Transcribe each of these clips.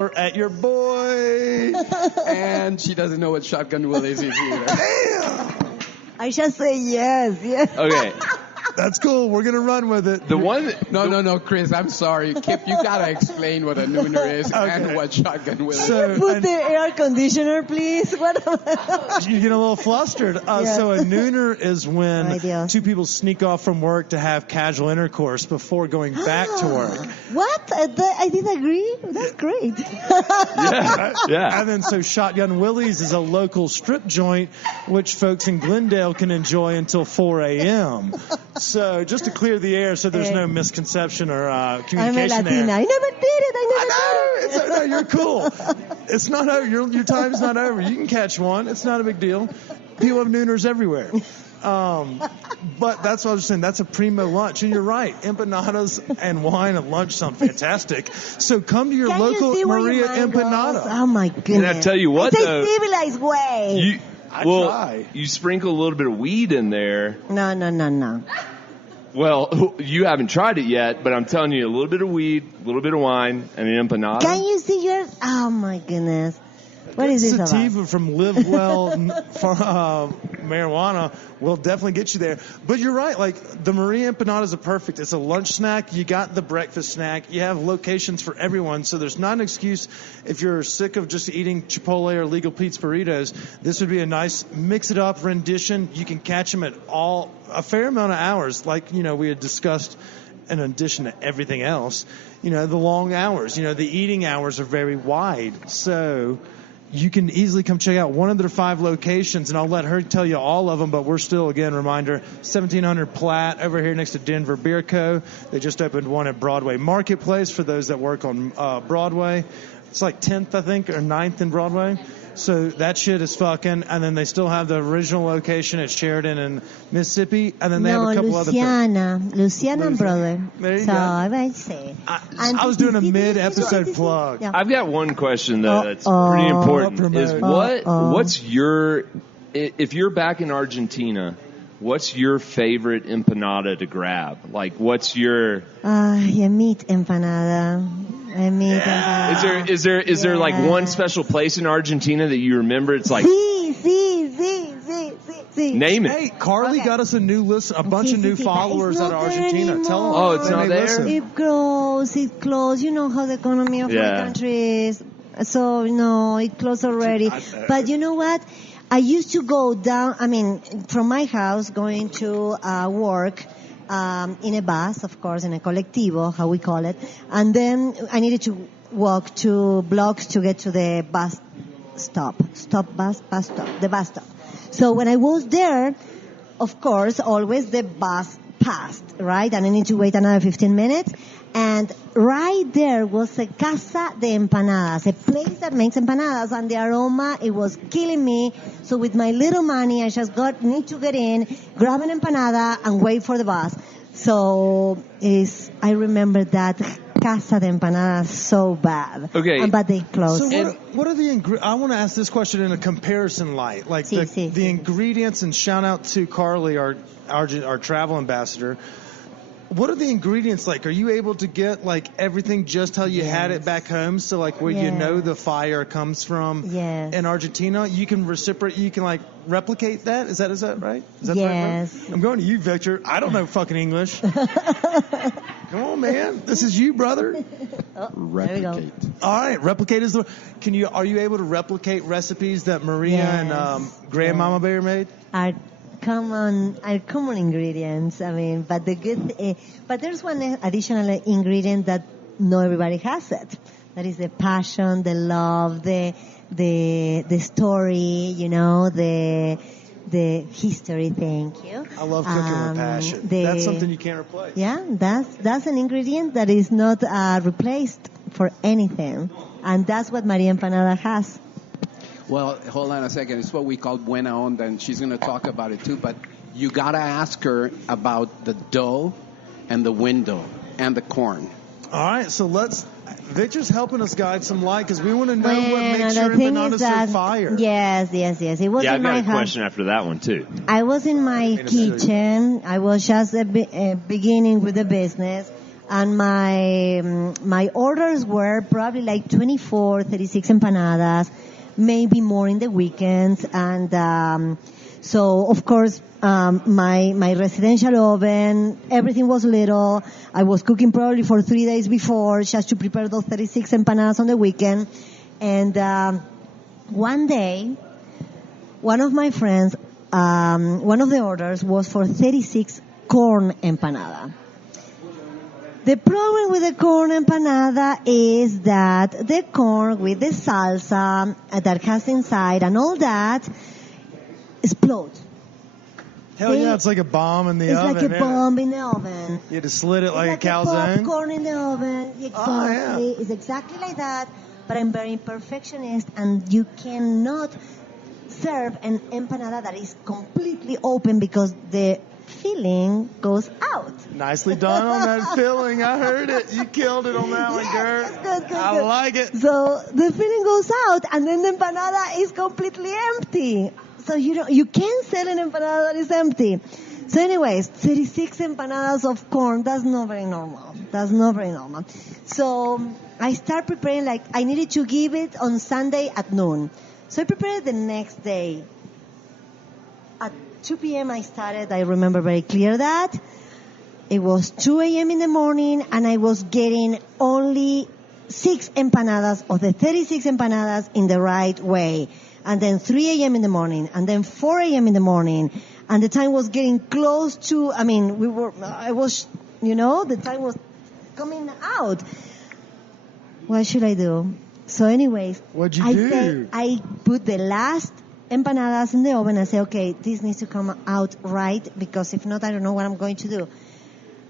at your boy. And she doesn't know what shotgun willies is either. Damn. I just say yes. Okay. That's cool. We're going to run with it. The one. No, Chris, I'm sorry. Kip, you gotta explain what a nooner is and what shotgun willies is. Put the air conditioner, please. What? You're getting a little flustered. Yes. So a nooner is when Ideal. two people sneak off from work to have casual intercourse before going back to work. What? I did agree. That's great. Yeah. And then so Shotgun Willie's is a local strip joint which folks in Glendale can enjoy until 4 a.m. So just to clear the air so there's no misconception or I'm a communication Latina. there. I never did it. No, you're cool. It's not over. Your time's not over. You can catch one. It's not a big deal. People have nooners everywhere. But that's what I was saying. That's a primo lunch. And you're right. Empanadas and wine at lunch sound fantastic. So come to your Can local you see where Maria your mind goes? Empanada. Oh, my goodness. And I tell you what, it's though. a civilized way. I try. You sprinkle a little bit of weed in there. No. Well, you haven't tried it yet, but I'm telling you, a little bit of weed, a little bit of wine, and an empanada. Can you see your... Oh, my goodness. What is this about? Sativa from Live Well for marijuana will definitely get you there. But you're right. Like, the Maria Empanadas are perfect. It's a lunch snack. You got the breakfast snack. You have locations for everyone. So there's not an excuse if you're sick of just eating Chipotle or Legal Pete's burritos. This would be a nice mix-it-up rendition. You can catch them at a fair amount of hours. Like, we had discussed in addition to everything else, the long hours. The eating hours are very wide. So... you can easily come check out one of their 5 locations, and I'll let her tell you all of them, but we're still, again, reminder, 1700 Platte over here next to Denver Beer Co. They just opened one at Broadway Marketplace for those that work on Broadway. It's like 10th, I think, or 9th in Broadway. So that shit is fucking. And then they still have the original location at Sheridan in Mississippi. And then they have a couple other things. Louisiana and Brother. There you so go. I might say. I was doing a mid-episode plug. Yeah. I've got one question, though, that's pretty important. Is what's your... If you're back in Argentina, what's your favorite empanada to grab? Like, what's your... meat empanada. Is there like one special place in Argentina that you remember? It's like... Sí. Name it. Hey, Carly got us a new list, a bunch of new followers out of Argentina. Anymore. Tell them. Oh, it's not there? Listen. It closed. You know how the economy of my country is. So, no, it closed already. But you know what? I used to go down, from my house, going to work in a bus, of course, in a colectivo, how we call it. And then I needed to walk 2 blocks to get to the bus stop. The bus stop. So when I was there, of course, always the bus passed, right? And I need to wait another 15 minutes. And right there was a Casa de Empanadas, a place that makes empanadas, and the aroma, it was killing me. So with my little money, I just need to get in, grab an empanada, and wait for the bus. So I remember that Casa de Empanadas so bad. Okay. But they closed. So what are the I want to ask this question in a comparison light. Like the ingredients, and shout out to Carly, our travel ambassador. What are the ingredients like? Are you able to get like everything just how you had it back home? So like where you know the fire comes from in Argentina, you can like replicate that? Is that right? Is that yes. Right? I'm going to you, Victor. I don't know fucking English. Come on, man. This is you, brother. Replicate. All right, replicate is the. Are you able to replicate recipes that Maria and Grandmama Bear made? Are common ingredients. But the good. But there's one additional ingredient that not everybody has it. That is the passion, the love, the story. The history. Thank you. I love cooking with passion. That's something you can't replace. Yeah, that's an ingredient that is not replaced for anything, and that's what Maria Empanada has. Well, hold on a second. It's what we call buena onda, and she's going to talk about it too. But you got to ask her about the dough and the window and the corn. All right, so Victor's helping us guide some light because we want to know what makes your empanadas so fire. Yes. It was in my I've got a house. question after that one, too. I was in my kitchen. I was just beginning with the business. And my orders were probably like 24, 36 empanadas, maybe more in the weekends. And so, of course, my residential oven, everything was little. I was cooking probably for 3 days before just to prepare those 36 empanadas on the weekend. And one day, one of my friends, one of the orders was for 36 corn empanada. The problem with the corn empanada is that the corn with the salsa that has inside and all that explodes. Hell yeah, it's like a bomb in the oven. It's like a bomb in the oven. You had to slit it like a calzone. Like popcorn in the oven. Exactly. Oh, yeah. It's exactly like that. But I'm very perfectionist, and you cannot serve an empanada that is completely open because the filling goes out. Nicely done on that filling. I heard it. You killed it on that one, Gert. Good. I like it. So the filling goes out, and then the empanada is completely empty. So you can't sell an empanada that is empty. So anyways, 36 empanadas of corn, that's not very normal. So I start preparing, like I needed to give it on Sunday at noon. So I prepared the next day. At 2 p.m. I started, I remember very clear that. It was 2 a.m. in the morning, and I was getting only 6 empanadas of the 36 empanadas in the right way. And then 3 a.m. in the morning, and then 4 a.m. in the morning. And the time was getting close to, the time was coming out. What should I do? So anyways, what'd you do? I put the last empanadas in the oven. I said, okay, this needs to come out right, because if not, I don't know what I'm going to do.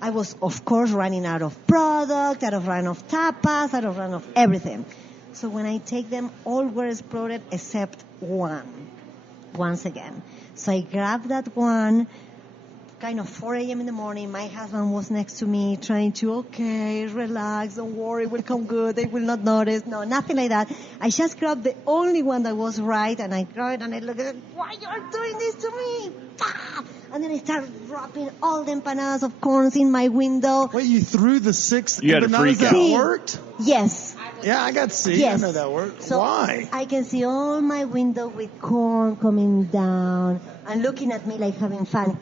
I was, of course, running out of product, out of tapas, out of everything. So when I take them, all were exploded except one, once again. So I grabbed that one, kind of 4 a.m. in the morning. My husband was next to me trying to, okay, relax, don't worry, it will come good, they will not notice. No, nothing like that. I just grabbed the only one that was right, and I grabbed it and I looked at it, why you are doing this to me? And then I started dropping all the empanadas of corns in my window. Wait, you threw the 6 you had to freak out. That worked? Yes. Yeah, I got to see. Yes. I know that worked. So why? I can see all my window with corn coming down and looking at me like having fun.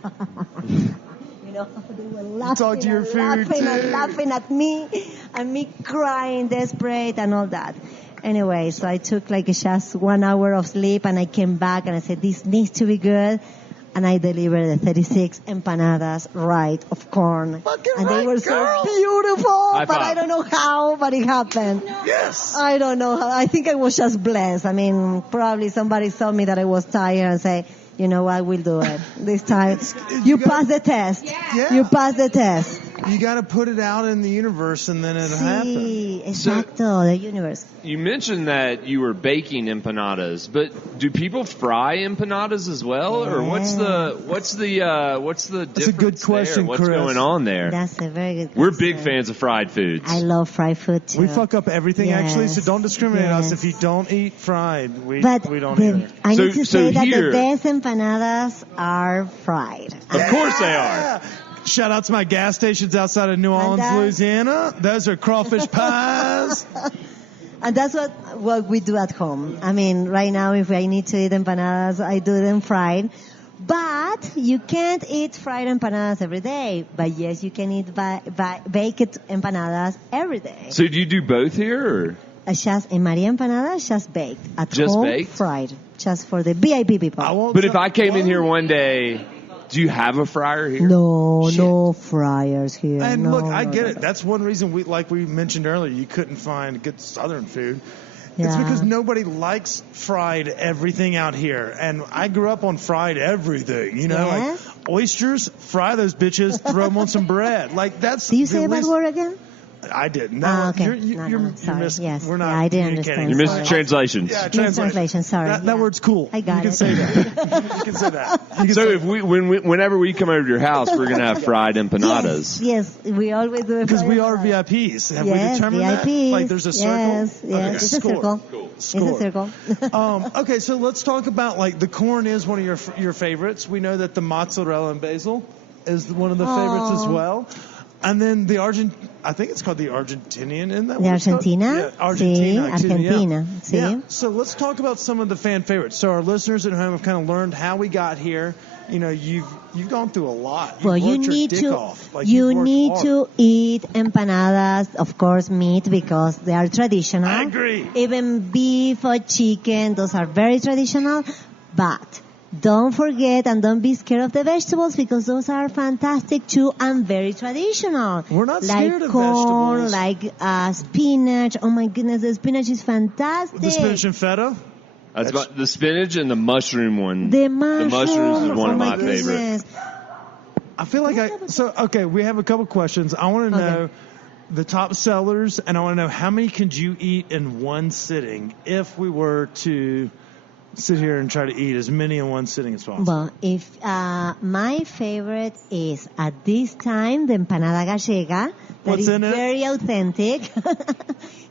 They were laughing, talk to your food too. and laughing at me, and me crying, desperate, and all that. Anyway, so I took like just 1 hour of sleep, and I came back and I said, this needs to be good. And I delivered the 36 empanadas right of corn. Fucking and right, they were girl. so beautiful, High but five. I don't know how, but it happened. Yes. I don't know how. I think I was just blessed. I mean, probably somebody saw me that I was tired and say, you know what, we'll do it this time. You pass the test. Yeah. You pass the test. You got to put it out in the universe, and then it'll happen. Exacto, the universe. You mentioned that you were baking empanadas, but do people fry empanadas as well, or what's the difference? That's a good question, there? What's Chris. going on there? That's a very good question. We're big fans of fried foods. I love fried food too. We fuck up everything, actually, so Yes, don't discriminate us. yes. If you don't eat fried, we But don't either. I So- need to so say that here- the best empanadas are fried. Of course they are. Shout out to my gas stations outside of New Orleans, Louisiana. Those are crawfish pies. And that's what we do at home. I mean, right now, if I need to eat empanadas, I do them fried. But you can't eat fried empanadas every day. But yes, you can eat baked empanadas every day. So do you do both here, or? Just in Maria Empanada, just baked. At Just home, baked? fried. Just for the VIP people. But if I came in here one day, do you have a fryer here? No fryers here. And no, look, I no, get no. it. That's one reason like we mentioned earlier, you couldn't find good Southern food. It's Yeah. because nobody likes fried everything out here. And I grew up on fried everything. Yes. Like oysters, fry those bitches, throw them on some bread. Like that's. Do you the say a bad least- word again? I didn't. No, Okay. You're Sorry. Yes. We're not. Yeah, I didn't communicating. understand. You're missing Sorry. translations. Yeah, Mistranslation, sorry. That Yeah. word's cool. I got you can it. say that. You can say that. You can So say if whenever we come over to your house, we're gonna have fried empanadas. Yes, we always do it. because we are fried empanadas. VIPs. Have we Yes, determined that? VIPs. Like there's a circle. Yes, Okay. it's a Score. circle. Cool. Score. It's a circle. Okay, so let's talk about like the corn is one of your favorites. We know that the mozzarella and basil is one of the favorites as well. And then I think it's called the Argentinian, isn't that The what it's called? Argentina? Yeah, Argentina. Sí, Argentina. Yeah. Sí. Yeah. So let's talk about some of the fan favorites. So our listeners at home have kind of learned how we got here. You know, you've gone through a lot. You've well, you worked your need dick to off. Like, you you've worked need hard. to eat empanadas, of course, meat because they are traditional. I agree. Even beef or chicken, those are very traditional. But don't forget and don't be scared of the vegetables because those are fantastic too and very traditional. We're not like scared of corn, vegetables. like spinach. Oh my goodness, the spinach is fantastic. The spinach and feta? That's about the spinach and the mushroom one. The mushrooms is one oh of my goodness. favorites. I feel like okay, we have a couple questions. I want to know the top sellers, and I want to know how many could you eat in one sitting if we were to sit here and try to eat as many in one sitting as possible. Well, if my favorite is at this time the empanada gallega. That What's is in it? very authentic.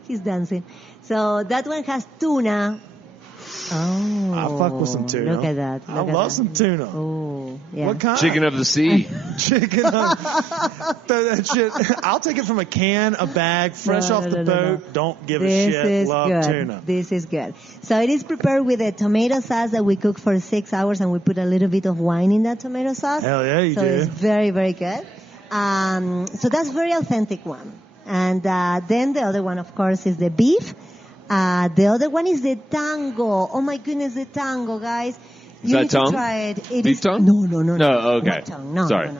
He's dancing. So that one has tuna. Oh, I fuck with some tuna. Look at that. I love some tuna. Oh, yeah. What kind? Chicken of the sea. Chicken. Throw that shit. I'll take it from a can, a bag, fresh off the boat. Don't give a shit. Is Love good. tuna. This is good. So it is prepared with a tomato sauce that we cook for 6 hours, and we put a little bit of wine in that tomato sauce. Hell yeah, you so do. it's very, very good. So that's very authentic one. And then the other one, of course, is the beef. The other one is the tango. Oh my goodness, the tango, guys. You that need tongue? to try it. It Beef is- tongue? No, Okay. Not tongue. No, Sorry. no.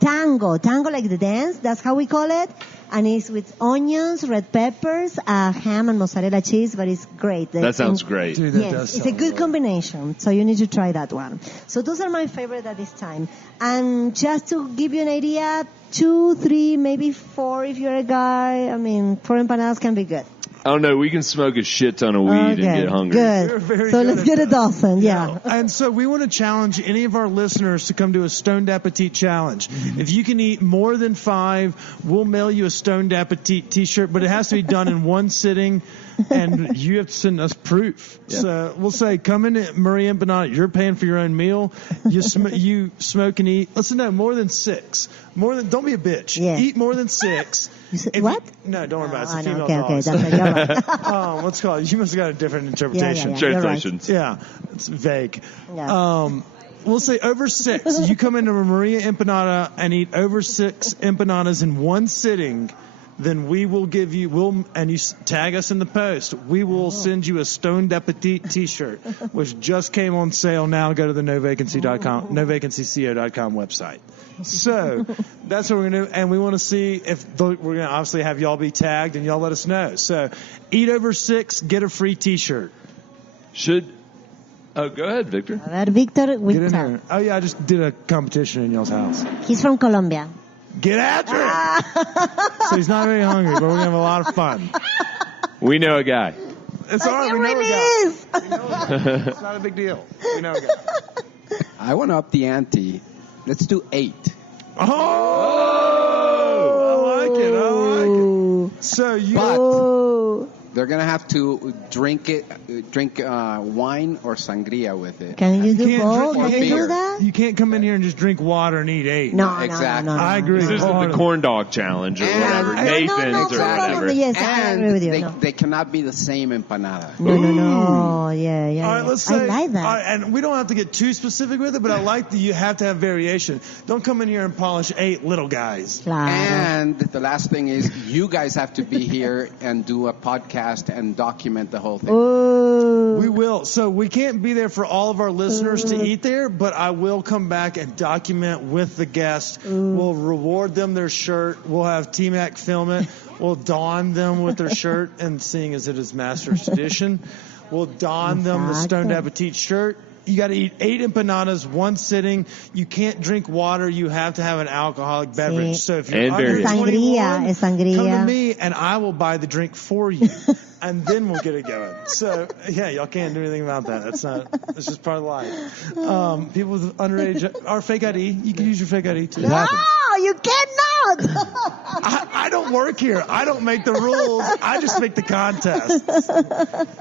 Tango like the dance. That's how we call it. And it's with onions, red peppers, ham and mozzarella cheese, but it's great. That sounds great. Dude, that Yes, does it's a sound good good. combination. So you need to try that one. So those are my favorite at this time. And just to give you an idea, 2, 3, maybe 4 if you're a guy. I mean, 4 empanadas can be good. I don't know. We can smoke a shit ton of weed and get hungry. Good. You're very So good let's at get a that. dozen. Yeah. And so we want to challenge any of our listeners to come to a Stoned Appetit challenge. If you can eat more than 5, we'll mail you a Stoned Appetit t-shirt, but it has to be done in one sitting, and you have to send us proof. Yeah. So we'll say, come in at Maria Empanada. You're paying for your own meal. You smoke and eat. Let's know more than 6. Don't be a bitch. Yeah. Eat more than 6. What? No, don't worry about it. It's a Oh, female no, okay, dog. okay. That's you're right. What's it called? You must have got a different interpretation. Yeah, you're right. Translations. Yeah, it's vague. Yeah. We'll say over 6. You come into a Maria Empanada and eat over 6 empanadas in one sitting, then we will give you, and you tag us in the post, we will send you a Stoned Appetit t-shirt, which just came on sale now. Go to the novacancy.com, novacancyco.com website. So that's what we're going to do. And we want to see if we're going to obviously have y'all be tagged and y'all let us know. So eat over 6, get a free t-shirt. Oh, go ahead, Victor. A ver, Victor, Get in Victor. there. Oh, yeah, I just did a competition in y'all's house. He's from Colombia. Get after it! So he's not very hungry, but we're going to have a lot of fun. We know a guy. It's all right. We know a guy. We know a guy. It's not a big deal. We know a guy. I want to up the ante. Let's do 8. Oh! I like it. I like it. So you... Oh. They're going to have to drink wine or sangria with it. Can you do can't both? drink- Can you do beer. that? You can't come in here and just drink water and eat 8. No, Exactly. no. I agree. This isn't the Wholeheartedly. corn dog challenge or And- whatever. No, Nathan's or no, whatever. yes, I agree with you. And No. they cannot be the same empanada. No. Yeah. All right, let's say, I like that. all right, and we don't have to get too specific with it, but I like that you have to have variation. Don't come in here and polish 8 little guys. Claro. And the last thing is, you guys have to be here and do a podcast and document the whole thing. Oh. We will. So we can't be there for all of our listeners to eat there, but I will come back and document with the guests. We'll reward them their shirt. We'll have T-Mac film it. We'll don them with their shirt, and seeing as it is Master's Tradition, we'll don them the Stoned Appetit shirt. You got to eat 8 empanadas, one sitting. You can't drink water. You have to have an alcoholic beverage. Sí. So if you're And under berries. 21, Es sangría. come to me and I will buy the drink for you, and then we'll get it going. So yeah, y'all can't do anything about that. That's just part of life. People with underage or fake ID, you can use your fake ID too. No, you cannot. I don't work here. I don't make the rules. I just make the contest.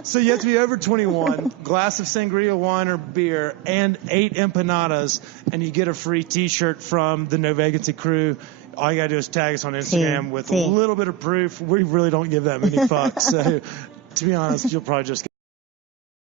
So you have to be over 21, glass of sangria, wine, or beer, and 8 empanadas, and you get a free T-shirt from the No Vacancy crew. all you got to do is tag us on Instagram with a little bit of proof. We really don't give that many fucks. So, to be honest, you'll probably just